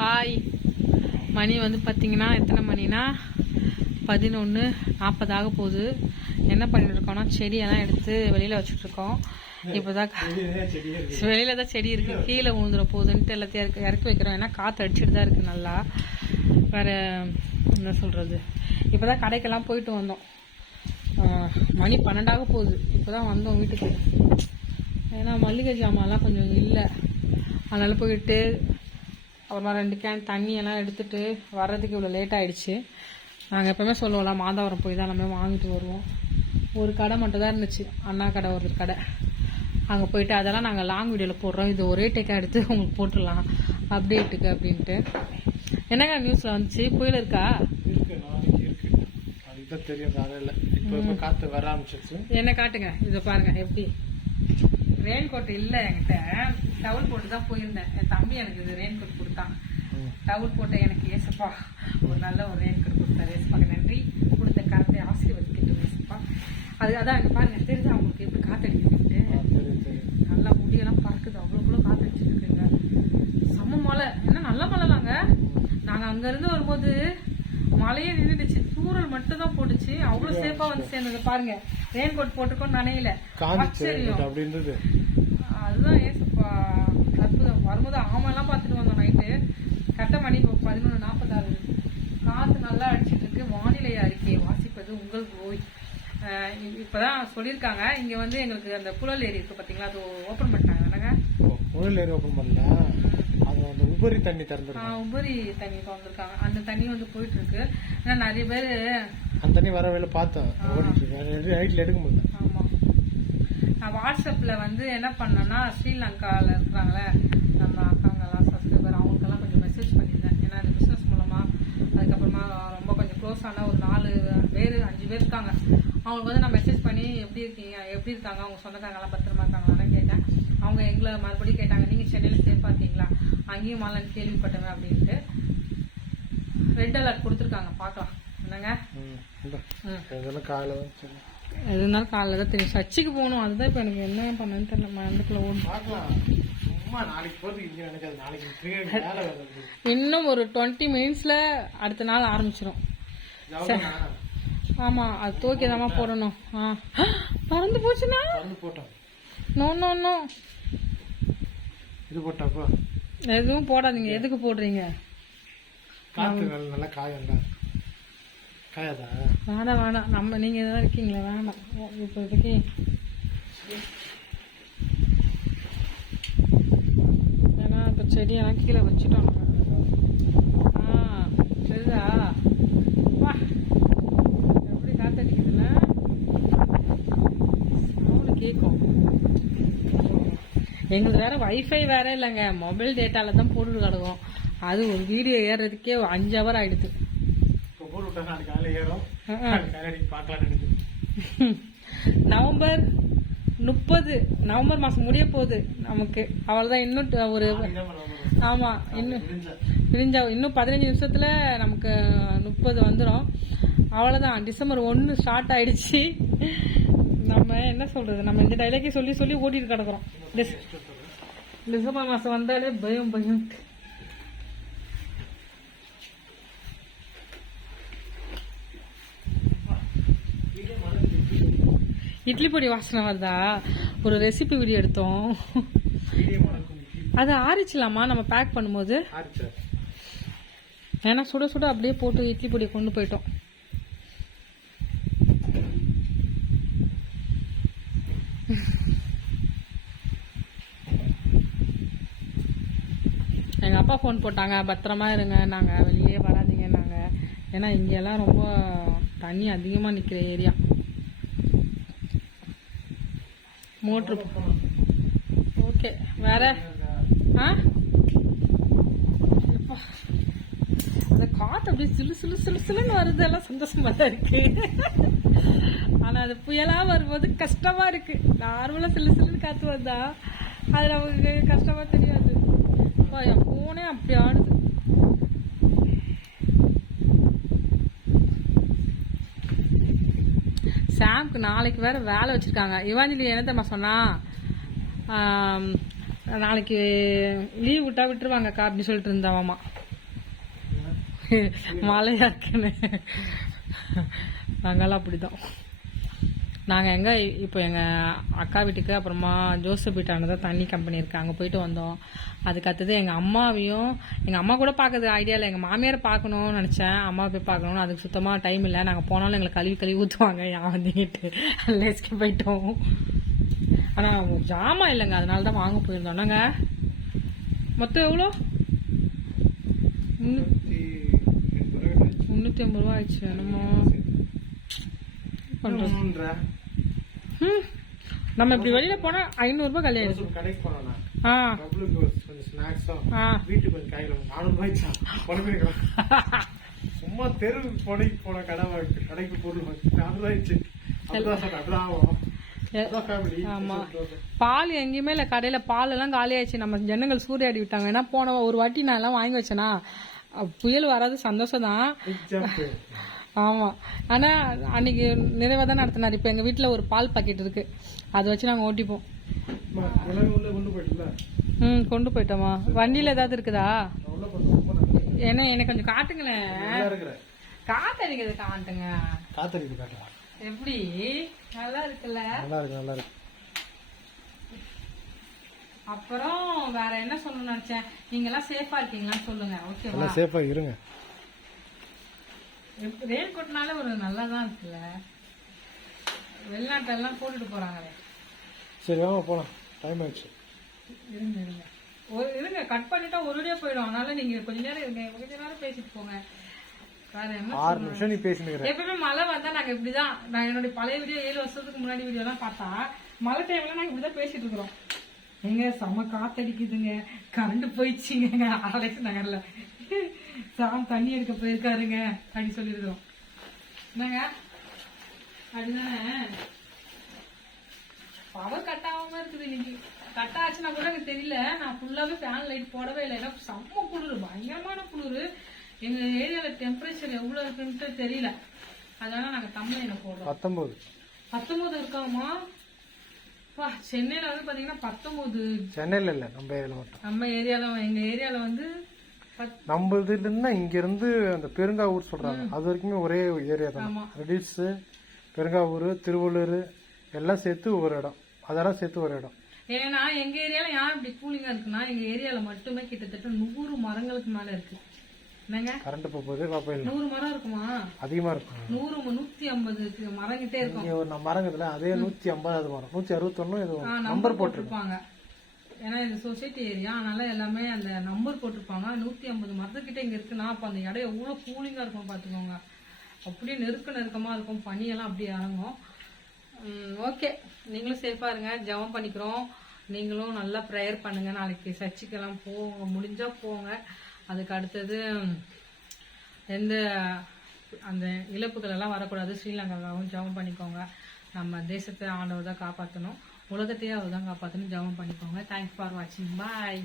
Hi மணி வந்து பார்த்தீங்கன்னா எத்தனை மணினா பதினொன்று நாற்பதாக போகுது. என்ன பண்ணிட்டு இருக்கோம்னா செடியெல்லாம் எடுத்து வெளியில் வச்சுட்ருக்கோம் இப்போ தான் வெளியில தான் செடி இருக்குது கீழே விழுந்துட போகுதுன்ட்டு எல்லாத்தையும் இறக்கி இறக்கி வைக்கிறோம். ஏன்னா காற்று அடிச்சுட்டு தான் இருக்குது நல்லா. வேறு என்ன சொல்கிறது இப்போ தான் கடைக்கெல்லாம் போயிட்டு வந்தோம். மணி பன்னெண்டாக போகுது. இப்போ தான் வந்தோம் வீட்டுக்கு. ஏன்னா மல்லிகை ஜாமான்லாம் கொஞ்சம் இல்லை. அதனால் போயிட்டு அப்புறமா ரெண்டு கேன் தண்ணி எல்லாம் எடுத்துட்டு வர்றதுக்கு இவ்வளோ லேட் ஆயிடுச்சு. நாங்கள் எப்பவுமே சொல்லுவோம்ல மாதாவரம் போய் தான் நம்ம வாங்கிட்டு வருவோம். ஒரு கடை மட்டும் தான் இருந்துச்சு அண்ணா கடை ஒரு கடை. அங்கே போயிட்டு அதெல்லாம் நாங்கள் லாங் வீடியோவில் போடுறோம். இது ஒரே டேக்காக எடுத்து உங்களுக்கு போட்டுடலாம். அப்டேட்டுக்கு அப்படின்ட்டு. என்னங்க நியூஸில் வந்துச்சு? புயல் இருக்கா? என்ன காட்டுங்க? இதை பாருங்க எப்படி? ரெயின் கோட் இல்லை என்கிட்ட. டவுல் போட்டு தான் போயிருந்தேன். என் தம்பி எனக்கு இது ரெயின் கோட் கொடுத்தான். டவுல் போட்ட எனக்கு ஏசப்பா ஒரு நல்ல ஒரு ரெயின் கோட் கொடுத்தாரு. ஏசப்பாக்கு நன்றி. கொடுத்த கரத்தை ஆசீர்வதிக்கட்டும் ஏசப்பா. அது அதான் இங்க பாருங்க தெரிஞ்சு அவங்களுக்கு எப்படி காத்தடிக்குதுன்ட்டு. நல்லா முடியெல்லாம் பறக்குது. அவ்வளோ காத்தடிச்சிட்டு இருக்குங்க செம்ம மழை. என்ன நல்ல மழை தாங்க நாங்கள் அங்கேருந்து வரும்போது மழையே நின்றுடுச்சு தூரல் மட்டும் தான் போட்டுச்சு அவ்வளோ சேஃபாக வந்து சேர்ந்தது. பாருங்க ரெயின் கோட் போட்டுக்கோ நனையில. ஆச்சரியம். அதுதான் வரும்போது ஆமெல்லாம் பார்த்துட்டு வந்தோம் நைட்டு கட்ட மணி இப்போ பதினொன்று நாற்பத்தாறு காற்று நல்லா அடிச்சிட்டு இருக்கு வானிலை அறிக்கையை வாசிப்பது உங்கள் கோய் இப்பதான் சொல்லியிருக்காங்க. இங்க வந்து எங்களுக்கு அந்த புழல் ஏரி இருக்கு பாத்தீங்களா? அது ஓபன் பண்ணிட்டாங்க. என்னங்க? புயல் ஏரி ஓப்பன் பண்ணல? அது அந்த உபரி தண்ணி திறந்துருக்கும். ஆஹ் உபரி தண்ணி திறந்துருக்காங்க. அந்த தண்ணி வந்து போயிட்டு இருக்கு ஏன்னா நிறைய பேர் அந்த தண்ணி வர வேலை இருக்கு நைட்டில் எடுக்க முடியல. நான் வாட்ஸ்அப்ல வந்து என்ன பண்ணேன்னா ஸ்ரீலங்கால இருக்கிறாங்களே நம்ம அக்காங்கெல்லாம் சப்ஸ்கிரைபர் அவங்களுக்கெல்லாம் கொஞ்சம் மெசேஜ் பண்ணியிருந்தேன். ஏன்னா இந்த பிசினஸ் மூலமா அதுக்கப்புறமா ரொம்ப கொஞ்சம் க்ளோஸ் ஆன ஒரு நாலு பேர் அஞ்சு பேர் இருக்காங்க. அவங்களுக்கு வந்து நான் மெசேஜ் பண்ணி எப்படி இருக்கீங்க? எப்படி இருக்காங்க? அவங்க சொந்தக்காரங்களாம் பத்திரமா இருக்காங்களான்னு கேட்டேன். அவங்க எங்களை மறுபடியும் கேட்டாங்க நீங்க சென்னையில சேஃபா இருக்கீங்களா அங்கேயும் மழைன்னு கேள்விப்பட்டவன் அப்படின்ட்டு. ரெட் அலர்ட் கொடுத்துருக்காங்க பார்க்கலாம். என்னங்க? ம் காலையில் தான் இருந்தாலும் காலைல தான் தெரியும். சர்ச்சுக்கு போகணும். அதுதான் இப்போ எனக்கு என்ன பண்ணேன்னு தெரியல. மறந்துக்குள்ள ஓடும் இன்னும் ஒரு டுவெண்ட்டி மினிட்ஸில் அடுத்த நாள் ஆரம்பிச்சிடும் ஆமாம் அது தூக்கிதாம்மா போடணும். ஆ. பறந்து போட்டோம் நோ நோ நோ இது போட்டாப்பா எதுவும் போடாதீங்க. எதுக்கு போடுறீங்க? நல்லா காயாதா வேணாம் வேணாம் நம்ம நீங்கள் தான் இருக்கீங்களா? வேணாம் இப்போதைக்கு ஏன்னா இப்போ செடியெல்லாம் கீழே வச்சுட்டோம். ஆ சரிதா வா. எப்படி காத்தடிக்குதுல்ல? சவுண்டு கேட்கும் எங்களுக்கு வேற வைஃபை வேற இல்லைங்க. மொபைல் டேட்டால தான் போட்டு கிடக்கும். அது ஒரு வீடியோ ஏறுறதுக்கே அஞ்சு ஹவர் ஆகிடுது நாளைக்கு காலையில் ஏறும். நாளைக்கு பார்க்கலாம்னு நினைக்கிறேன். நவம்பர் முப்பது நவம்பர் மாசம் முடிய போகுது நமக்கு. அவ்வளவுதான் இன்னும் ஒரு. ஆமா இன்னும். பிரிஞ்சா இன்னும் பதினஞ்சு நிமிஷத்துல நமக்கு முப்பது வந்துடும் அவ்வளவுதான் டிசம்பர் ஒன்னு ஸ்டார்ட் ஆயிடுச்சு. நம்ம என்ன சொல்றது? நம்ம இந்த டைலாக்கே சொல்லி சொல்லி ஓட்டிட்டு கிடக்குறோம். டிசம்பர் மாசம் வந்தாலே பயம் பயம். இட்லி பொடி வாசனை வருதா? ஒரு ரெசிபி வீடியோ எடுத்தோம். அது ஆறிச்சலாமா நம்ம பேக் பண்ணும்போது? ஏன்னா சுட சுட அப்படியே போட்டு இட்லி பொடியை கொண்டு போயிட்டோம். எங்கள் அப்பா ஃபோன் போட்டாங்க பத்திரமா இருங்க நாங்கள் வெளியே வராதீங்கன்னாங்க ஏன்னா இங்கெல்லாம் ரொம்ப தண்ணி அதிகமாக நிற்கிற ஏரியா மோட்ரு. ஓகே. வேற? ஆ. அந்த காத்து அப்படியே சிலு சிலு சிலு சிலுன்னு வருது. எல்லாம் சந்தோஷமா தான் இருக்கு. ஆனா அது புயலா வரும்போது கஷ்டமா இருக்கு. நார்மலா சிலு சிலுன்னு காத்து வந்தா அது நமக்கு கஷ்டமா தெரியாது. அப்பா, என் போனே அப்படி ஆடுது சாம்க்கு நாளைக்கு வேற வேலை வச்சிருக்காங்க. இவாஞ்சலி என்ன தெரியுமா சொன்னா? நாளைக்கு லீவ் விட்டா விட்டுருவாங்கக்கா அப்படின்னு சொல்லிட்டு இருந்தாவாமா மழையா இருக்குன்னு. நாங்கெல்லாம் அப்படிதான். நாங்கள் எங்கே இப்போ எங்கள் அக்கா வீட்டுக்கு அப்புறமா ஜோசப் வீட்டான தான் தண்ணி கம்பெனி இருக்குது அங்கே போயிட்டு வந்தோம். அதுக்கு அடுத்தது எங்கள் அம்மாவையும் எங்கள் அம்மா கூட பார்க்கறது ஐடியா இல்லை. எங்கள் மாமியார் பார்க்கணும்னு நினச்சேன். அம்மா போய் பார்க்கணும்னு அதுக்கு சுத்தமாக டைம் இல்லை. நாங்கள் போனாலும் எங்களை கழுவி கழுவி ஊற்றுவாங்க யான் வந்துக்கிட்டு லேஸ்க்கு போயிட்டோம். ஆனால் ஜாமான் இல்லைங்க. அதனால தான் வாங்க போயிருந்தோம். நாங்கள் மொத்தம் எவ்வளோ? முந்நூற்றி ஐம்பது ரூபா ஆயிடுச்சு. என்னமோ? நம்ம இப்படி வெளியில் போனால் ஐநூறுரூபா கல்யாணம் ஆயிடுச்சு ஒரு கடைக்கு போனோம்னா ஆ. கொஞ்சம் ஸ்நாக்ஸும் வீட்டுக்கு கொஞ்சம் கையில் நானூறு சும்மா தெருவுக்கு போனைக்கு போன கடை வாங்கி கடைக்கு பொருள் வாங்கி நானூறு. பால் எங்கேயுமே இல்லை கடையில் பால் எல்லாம் காலியாச்சு நம்ம ஜனங்கள் சூறையாடி விட்டாங்க. ஏன்னா போன ஒரு வாட்டி நான் எல்லாம் வாங்கி வச்சேனா புயல் வராது சந்தோஷம் தான் ஆமாம் ஆனால் அன்னைக்கு நிறைவாக தான் நடத்தினார். இப்போ எங்கள் வீட்டில் ஒரு பால் பாக்கெட் இருக்கு. அதை வச்சு நாங்கள் ஓட்டிப்போம். ம் கொண்டு போயிட்டோமா வண்டியில் ஏதாவது இருக்குதா? ஏன்னா எனக்கு கொஞ்சம் காட்டுங்களேன். காத்தடிக்கிறது காட்டுங்க. காத்தடிக்கு காட்டலாம் எப்படி? நல்லா இருக்குல்ல? நல்லா இருக்கு நல்லா இருக்கு. அப்புறம் வேற என்ன சொல்லணும்னு நினைச்சேன்? நீங்க எல்லாம் சேஃபா இருக்கீங்களான்னு சொல்லுங்க. ஓகேவா சேஃபா இருங்க. ரெயின் கோட்னால ஒரு நல்லா தான் இருக்குல்ல. வெளிநாட்டெல்லாம் போட்டுட்டு போறாங்களே. சரி வாங்க போலாம். டைம் ஆயிடுச்சு. இருங்க இருங்க. ஒரு இருங்க கட் பண்ணிட்டா ஒரு போயிடும். அதனால நீங்க கொஞ்ச நேரம் இருங்க. கொஞ்ச நேரம் பேசிட்டு போங்க. ஆறு நிமிஷம் நீ பேசினுக்கிற. எப்பவுமே மழை வந்தா நாங்க இப்படிதான். நான் என்னுடைய பழைய வீடியோ ஏழு வருஷத்துக்கு முன்னாடி வீடியோ எல்லாம் பார்த்தா மழை டைம்ல நாங்க இப்படிதான் பேசிட்டு இருக்கிறோம். எங்க செம காத்தடிக்குதுங்க. கரண்ட் போயிடுச்சுங்க. ஆலெக்ஸ் நகர்ல. சாம் தண்ணி எடுக்க போயிருக்காருங்க அப்படி சொல்லிருக்கிறோம் என்னங்க? அப்படிதானே? பவர் கட் ஆகாம இருக்குது இன்னைக்கு. கட் ஆச்சுன்னா கூட எனக்கு தெரியல. நான் ஃபுல்லாவே ஃபேன் லைட் போடவே இல்லை. ஏன்னா செம்ம குளிர். பயங்கரமான குளிர். எங்க ஏரியால டெம்பரேச்சர் எவ்வளவு இருக்குன்ட்டு தெரியல. அதனால நாங்க தமிழ்ல போடுறோம். பத்தொன்பது. பத்தொன்பது இருக்காமா? வா சென்னையில வந்து பாத்தீங்கன்னா பத்தொன்பது. சென்னையில இல்ல. நம்ம ஏரியால மட்டும். நம்ம ஏரியால எங்க ஏரியால வந்து நம்ம இதுல இருந்தா இங்க இருந்து அந்த பெருங்காவூர் சொல்றாங்க. அது வரைக்குமே ஒரே ஏரியா தான். ஆமா. ரெடில்ஸ் பெருங்காவூர் திருவள்ளூர் எல்லாம் சேர்த்து ஒரு இடம். அதெல்லாம் சேர்த்து ஒரு இடம். ஏன்னா எங்க ஏரியால ஏன் இப்படி கூலிங்கா இருக்குன்னா எங்க ஏரியால மட்டுமே கிட்டத்தட்ட நூறு மரங்களுக்கு மேல இருக்கு. என்னங்க? கரண்ட் போகுது பாப்போம் நூறு மரம் இருக்குமா? அதிகமா இருக்கும். நூறு நூத்தி ஐம்பது மரங்கிட்டே இருக்கும். மரங்கத்துல அதே நூத்தி ஐம்பது வரும் நூத்தி அறுபத்தொன்னு நம்பர் போட்டிருப்பாங்க. ஏன்னா இது சொசைட்டி ஏரியா அதனால எல்லாமே அந்த நம்பர் போட்டிருப்பாங்க. நூற்றி ஐம்பது மரத்துக்கிட்ட இங்கே இருக்குன்னா அப்போ அந்த இடம் எவ்வளோ கூலிங்காக இருக்கும் பார்த்துக்கோங்க. அப்படியே நெருக்க நெருக்கமாக இருக்கும். பனியெல்லாம் அப்படியே இறங்கும். ஓகே நீங்களும் சேஃபாக இருங்க. ஜெபம் பண்ணிக்கிறோம். நீங்களும் நல்லா ப்ரேயர் பண்ணுங்க. நாளைக்கு சர்ச்சுக்கெல்லாம் போங்க. முடிஞ்சா போங்க. அதுக்கு அடுத்தது எந்த அந்த இழப்புகள் எல்லாம் வரக்கூடாது. ஸ்ரீலங்காவும் ஜெபம் பண்ணிக்கோங்க. நம்ம தேசத்தை ஆண்டவர் தான் காப்பாற்றணும் உலகத்தையே அவள் தான் காப்பாற்றணும் ஜெபம் பண்ணிக்கோங்க. தேங்க்ஸ் ஃபார் வாட்சிங் பாய்